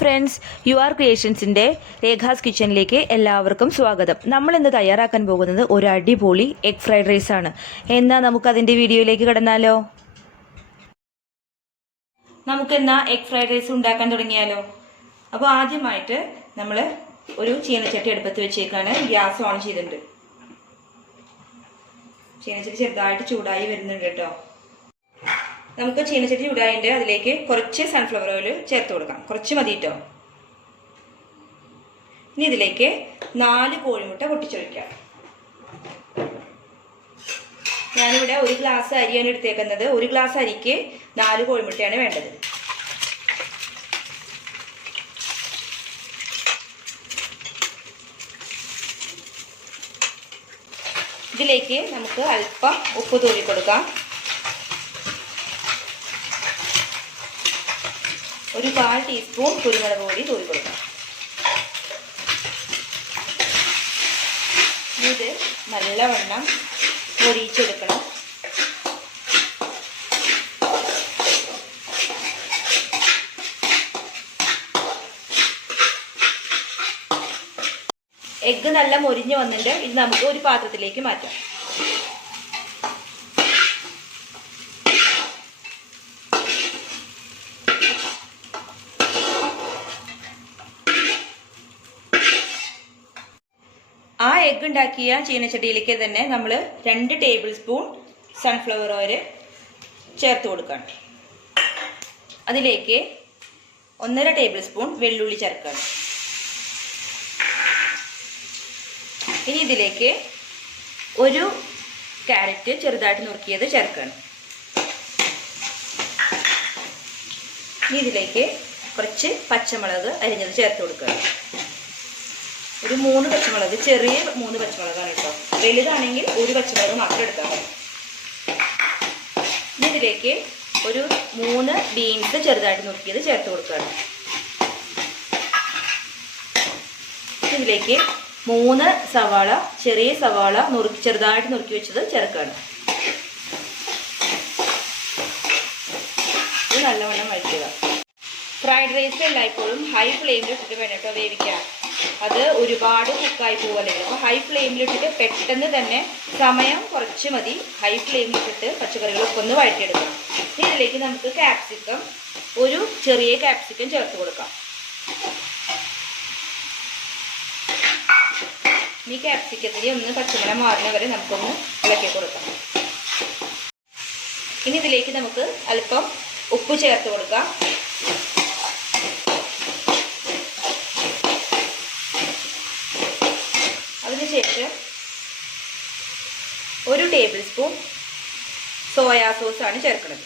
Friends, you are ക്രിയേഷൻസിൻ്റെ രേഖാസ് കിച്ചണിലേക്ക് എല്ലാവർക്കും സ്വാഗതം. നമ്മൾ ഇന്ന് തയ്യാറാക്കാൻ പോകുന്നത് ഒരു അടിപൊളി എഗ് ഫ്രൈഡ് റൈസ് ആണ്. എന്നാൽ നമുക്കതിൻ്റെ വീഡിയോയിലേക്ക് കടന്നാലോ? നമുക്കെന്നാ എഗ് ഫ്രൈഡ് റൈസ് ഉണ്ടാക്കാൻ തുടങ്ങിയാലോ? അപ്പോൾ ആദ്യമായിട്ട് നമ്മൾ ഒരു ചീനച്ചട്ടി അടുപ്പത്ത് വെച്ചേക്കാണ്. ഗ്യാസ് ഓൺ ചെയ്തിട്ടുണ്ട്. ചീനച്ചട്ടി ചെറുതായിട്ട് ചൂടായി വരുന്നുണ്ട് കേട്ടോ. നമുക്ക് ചീനച്ചട്ടി ചൂടായിട്ട് അതിലേക്ക് കുറച്ച് സൺഫ്ലവർ ഓയിൽ ചേർത്ത് കൊടുക്കാം. കുറച്ച് മതി കേട്ടോ. ഇനി ഇതിലേക്ക് 4 കോഴിമുട്ട പൊട്ടിച്ചൊഴിക്കാം. ഞാനിവിടെ 1 ഗ്ലാസ് അരിയാണ് എടുത്തേക്കുന്നത്. 1 ഗ്ലാസ് അരിക്ക് 4 കോഴിമുട്ടയാണ് വേണ്ടത്. ഇതിലേക്ക് നമുക്ക് അല്പം ഉപ്പ് തൂവി കൊടുക്കാം. ഒരു 1/4 ടീസ്പൂൺ കുരുമുളക് പൊടി തൂവി കൊടുക്കാം. ഇത് നല്ലവണ്ണം പൊടിച്ചെടുക്കണം. എഗ്ഗ് നല്ല മൊരിഞ്ഞ് വന്നിട്ട് ഇത് നമുക്ക് ഒരു പാത്രത്തിലേക്ക് മാറ്റാം. ആ എഗ്ഗ് ഉണ്ടാക്കിയ ചീനച്ചട്ടിയിലേക്ക് തന്നെ നമ്മൾ 2 ടേബിൾ സ്പൂൺ സൺഫ്ലവർ ഓയിൽ ചേർത്ത് കൊടുക്കണം. അതിലേക്ക് 1.5 ടേബിൾ സ്പൂൺ വെള്ളുള്ളി ചേർക്കണം. ഇനി ഇതിലേക്ക് ഒരു ക്യാരറ്റ് ചെറുതായിട്ട് നുറുക്കിയത് ചേർക്കണം. ഇനി ഇതിലേക്ക് കുറച്ച് പച്ചമുളക് അരിഞ്ഞത് ചേർത്ത് കൊടുക്കണം. ഒരു 3 പച്ചമുളക്, ചെറിയ 3 പച്ചമുളകാണ് കേട്ടോ. വലുതാണെങ്കിൽ 1 പച്ചമുളക് മാത്രം എടുത്താൽ മതി. ഇനി ഇതിലേക്ക് ഒരു 3 ബീൻസ് ചെറുതായിട്ട് നുറുക്കിയത് ചേർത്ത് കൊടുക്കണം. ഇതിലേക്ക് 3 സവാള, ചെറിയ സവാള ചെറുതായിട്ട് നുറുക്കി വെച്ചത് ചേർക്കണം. ഇത് നല്ലവണ്ണം വഴറ്റുക. ഫ്രൈഡ് റൈസ് എല്ലായ്പ്പോഴും ഹൈ ഫ്ലെയിമിൽ ഇട്ടിട്ട് വേണം കേട്ടോ വേവിക്കാം. അത് ഒരുപാട് കുക്കായി പോകല്ലേ. അപ്പോൾ ഹൈ ഫ്ലെയിമിലിട്ടിട്ട് പെട്ടെന്ന് തന്നെ സമയം കുറച്ച് മതി. ഹൈ ഫ്ലെയിമിലിട്ടിട്ട് പച്ചക്കറികളൊക്കെ ഒന്ന് വഴറ്റിയെടുക്കാം. ഇതിലേക്ക് നമുക്ക് കാപ്സിക്കം, ഒരു ചെറിയ കാപ്സിക്കം ചേർത്ത് കൊടുക്കാം. ഈ കാപ്സിക്കത്തിന് ഒന്ന് പച്ചമണം മാറുന്ന വരെ നമുക്കൊന്ന് ഇളക്കി കൊടുക്കാം. ഇനി ഇതിലേക്ക് നമുക്ക് അല്പം ഉപ്പ് ചേർത്ത് കൊടുക്കാം. അതിനുശേഷം 1 ടേബിൾ സ്പൂൺ സോയാ സോസ് ആണ് ചേർക്കുന്നത്.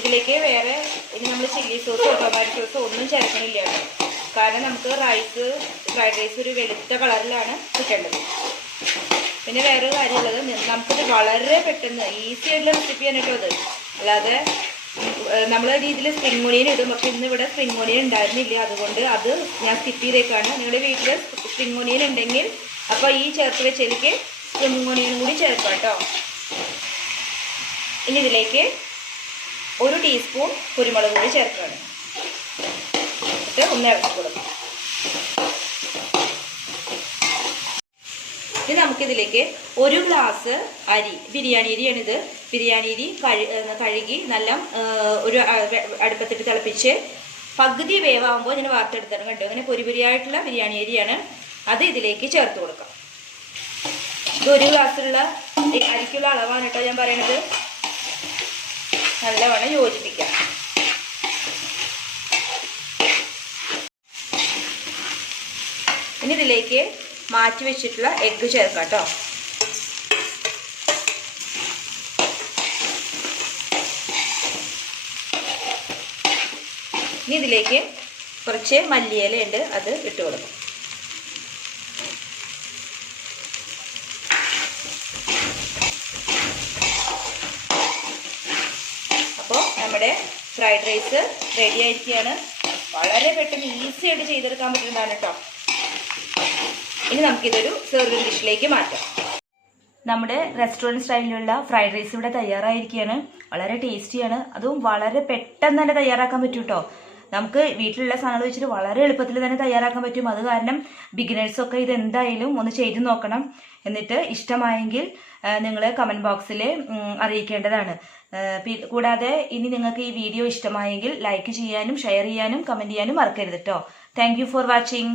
ഇതിലേക്ക് വേറെ ഇനി നമ്മൾ ചില്ലി സോസോ ടൊമാറ്റോ സോസോ ഒന്നും ചേർക്കണില്ല. കാരണം നമുക്ക് ഫ്രൈഡ് റൈസ് ഒരു വെളുത്ത കളറിലാണ് കിട്ടേണ്ടത്. പിന്നെ വേറൊരു കാര്യമുള്ളത്, നമുക്കിത് വളരെ പെട്ടെന്ന് ഈസി ആയിട്ടുള്ള റെസിപ്പിയാണ് കേട്ടോ ഇത്. അല്ലാതെ നമ്മളെ രീതിയിൽ സ്പ്രിംഗ് ഓണിയൻ ഇടും. പക്ഷെ ഇന്നിവിടെ സ്പ്രിംഗ് ഓണിയൻ ഉണ്ടായിരുന്നില്ല. അതുകൊണ്ട് അത് ഞാൻ സ്കിപ്പ് ചെയ്തേക്കാണ്. നിങ്ങളുടെ വീട്ടിൽ സ്പ്രിംഗ് ഓണിയൻ ഉണ്ടെങ്കിൽ അപ്പോൾ ഈ ചേർത്ത് വെച്ചതിലേക്ക് സ്പ്രിംഗ് ഓണിയൻ കൂടി ചേർക്കാം കേട്ടോ. ഇനി ഇതിലേക്ക് 1 ടീസ്പൂൺ കുരുമുളക് പൊടി ചേർക്കണം. എന്നിട്ട് ഒന്ന് ഇളക്കി കൊടുക്കാം. ഇനി നമുക്കിതിലേക്ക് 1 ഗ്ലാസ് അരി, ബിരിയാണി അരിയാണിത്. ബിരിയാണി അരി കഴുകി നല്ല ഒരു അടുപ്പത്തിട്ട് തിളപ്പിച്ച് പകുതി വേവാകുമ്പോൾ ഞാൻ വാർത്തെടുത്തത് കണ്ടു. അങ്ങനെ പൊരിയായിട്ടുള്ള ബിരിയാണി അരിയാണ്. അത് ഇതിലേക്ക് ചേർത്ത് കൊടുക്കാം. ഇത് 1 ഗ്ലാസ്സുള്ള അരിക്കുള്ള അളവാണ് കേട്ടോ ഞാൻ പറയണത്. നല്ലവണ്ണം യോജിപ്പിക്കാം. ഇനി ഇതിലേക്ക് മാറ്റി വെച്ചിട്ടുള്ള എഗ്ഗ് ചേർക്കാം കേട്ടോ. ഇനി ഇതിലേക്ക് കുറച്ച് മല്ലിയില ഉണ്ട്, അത് ഇട്ട് കൊടുക്കും. അപ്പോൾ നമ്മുടെ ഫ്രൈഡ് റൈസ് റെഡി ആയിരിക്കുകയാണ്. വളരെ പെട്ടെന്ന് ഈസി ആയിട്ട് ചെയ്തെടുക്കാൻ പറ്റുന്നതാണ് കേട്ടോ. ഇനി നമുക്കിതൊരു സെർവിങ് ഡിഷിലേക്ക് മാറ്റാം. നമ്മുടെ റെസ്റ്റോറൻറ്റ് സ്റ്റൈലിലുള്ള ഫ്രൈഡ് റൈസ് ഇവിടെ തയ്യാറായിരിക്കുകയാണ്. വളരെ ടേസ്റ്റിയാണ്, അതും വളരെ പെട്ടെന്ന് തന്നെ തയ്യാറാക്കാൻ പറ്റും കേട്ടോ. നമുക്ക് വീട്ടിലുള്ള സാധനങ്ങൾ വെച്ചിട്ട് വളരെ എളുപ്പത്തിൽ തന്നെ തയ്യാറാക്കാൻ പറ്റും. അത് കാരണം ബിഗിനേഴ്സൊക്കെ ഇത് എന്തായാലും ഒന്ന് ചെയ്ത് നോക്കണം. എന്നിട്ട് ഇഷ്ടമായെങ്കിൽ നിങ്ങൾ കമൻറ്റ് ബോക്സിൽ അറിയിക്കേണ്ടതാണ്. കൂടാതെ ഇനി നിങ്ങൾക്ക് ഈ വീഡിയോ ഇഷ്ടമായെങ്കിൽ ലൈക്ക് ചെയ്യാനും ഷെയർ ചെയ്യാനും കമൻറ്റ് ചെയ്യാനും മറക്കരുത് കേട്ടോ. Thank you for watching.